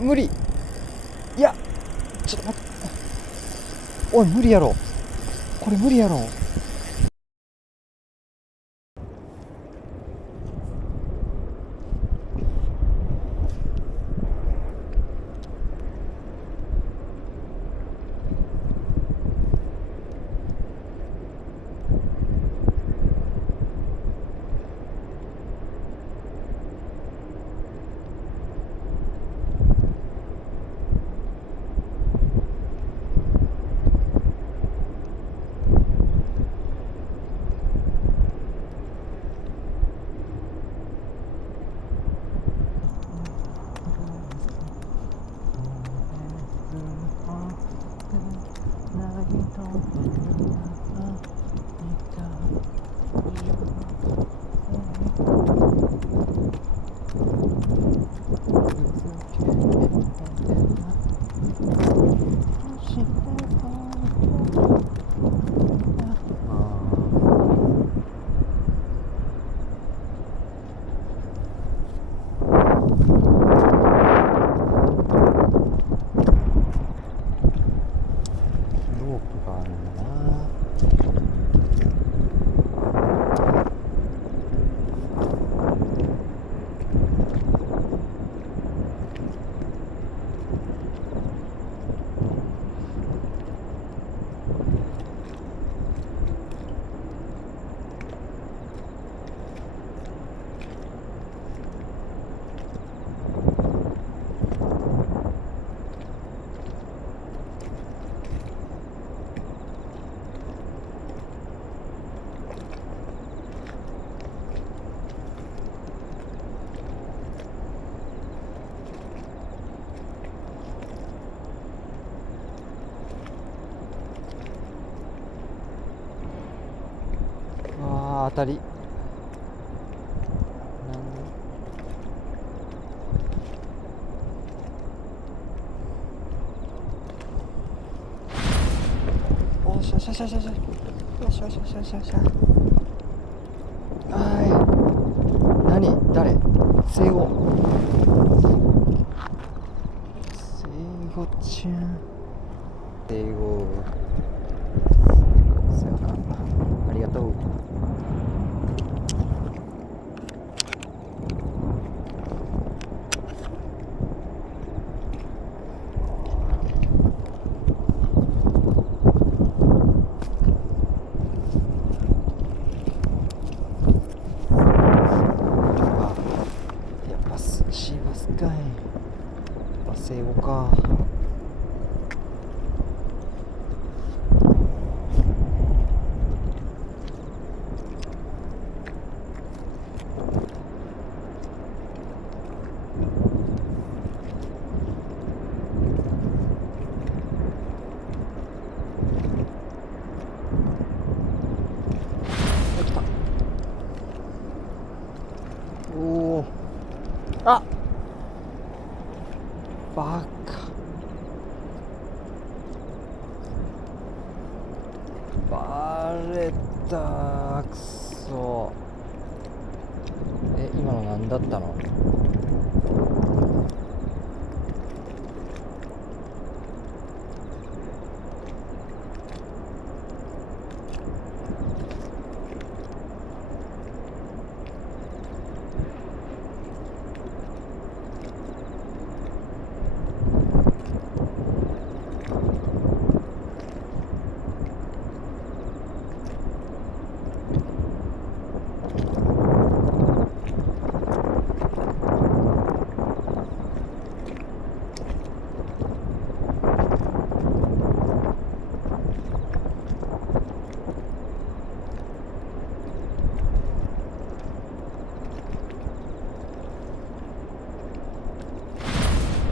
無理。いや、ちょっと待って。おい、無理やろ。これ無理やろ。ロープがあるんだな。当たり。おしゃしゃしゃしゃしゃ。よしよしよしよしよし。何？誰？生後。生後ちゃん。生後。さよなら。ありがとう。シーバスかい。生後か。来た。おお。あ、バカ。バレた。くそ。今の何だったの？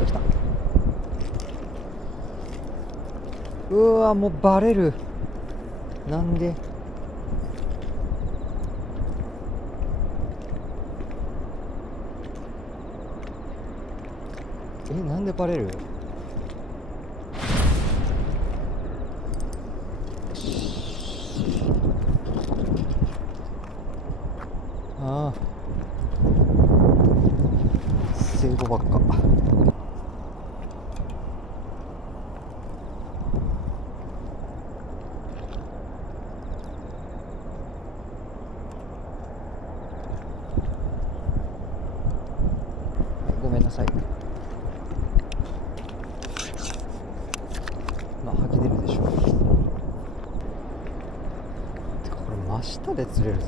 来た。うわ、もうバレる。なんで？なんでバレる？ああ、生後ばっか。下で釣れるぞ。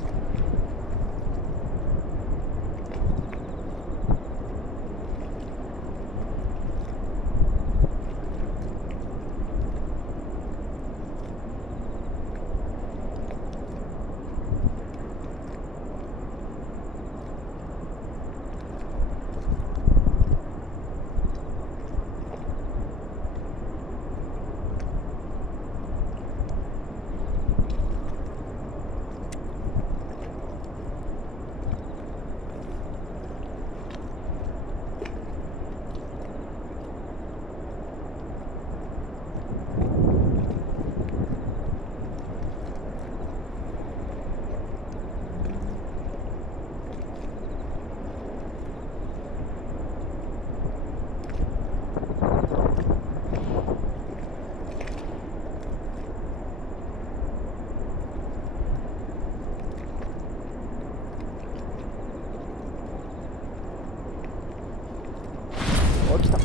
あ、来た。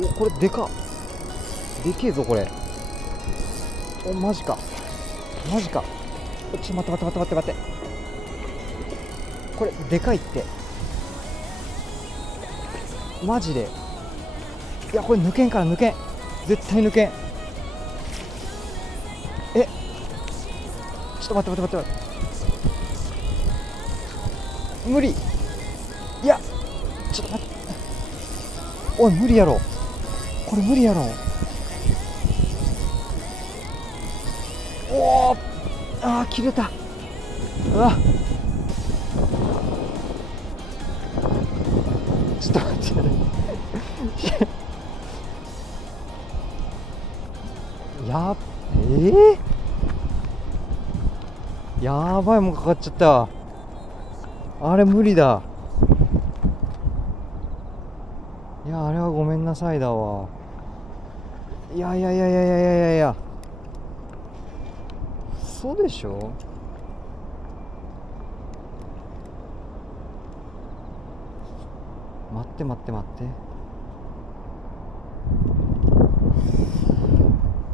お、これでかっ。でけえぞこれ。お、マジかマジか。ちょ、待って待って待って待って待って、これでかいって。マジで。いや、これ抜けんから抜けん、絶対抜けん。え、ちょっと待って待って待って待って、無理。いや、ちょっと待って、おい無理やろ、これ無理やろ。おお、あー切れた。うわ、ちょっと待ってややばいもんかかっちゃった。あれ無理だ。いや、あれはごめんなさいだわ。いやいやいやいやいやいやいやいや、そうでしょ。待って待って待って、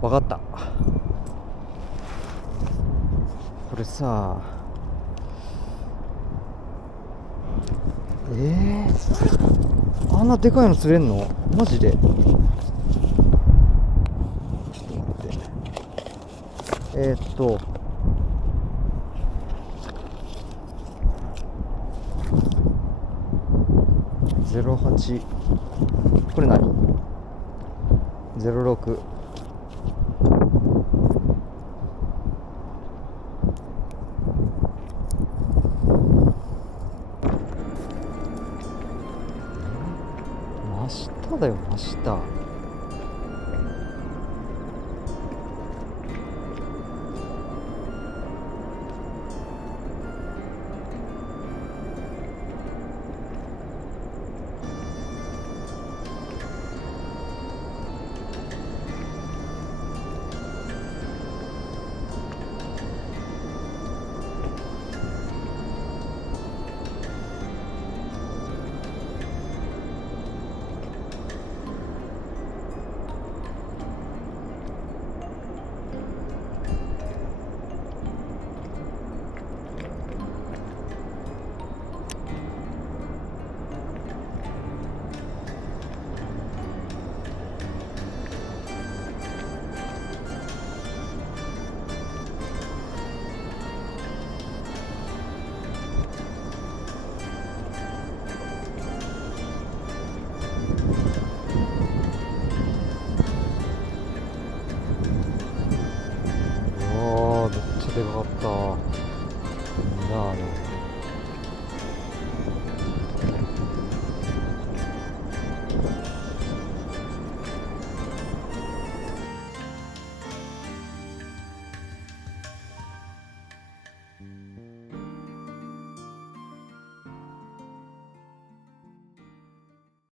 わかった。これさ、あんなでかいの釣れんのマジで。ちょっと待って、08、これ何、06、真下だよ真下。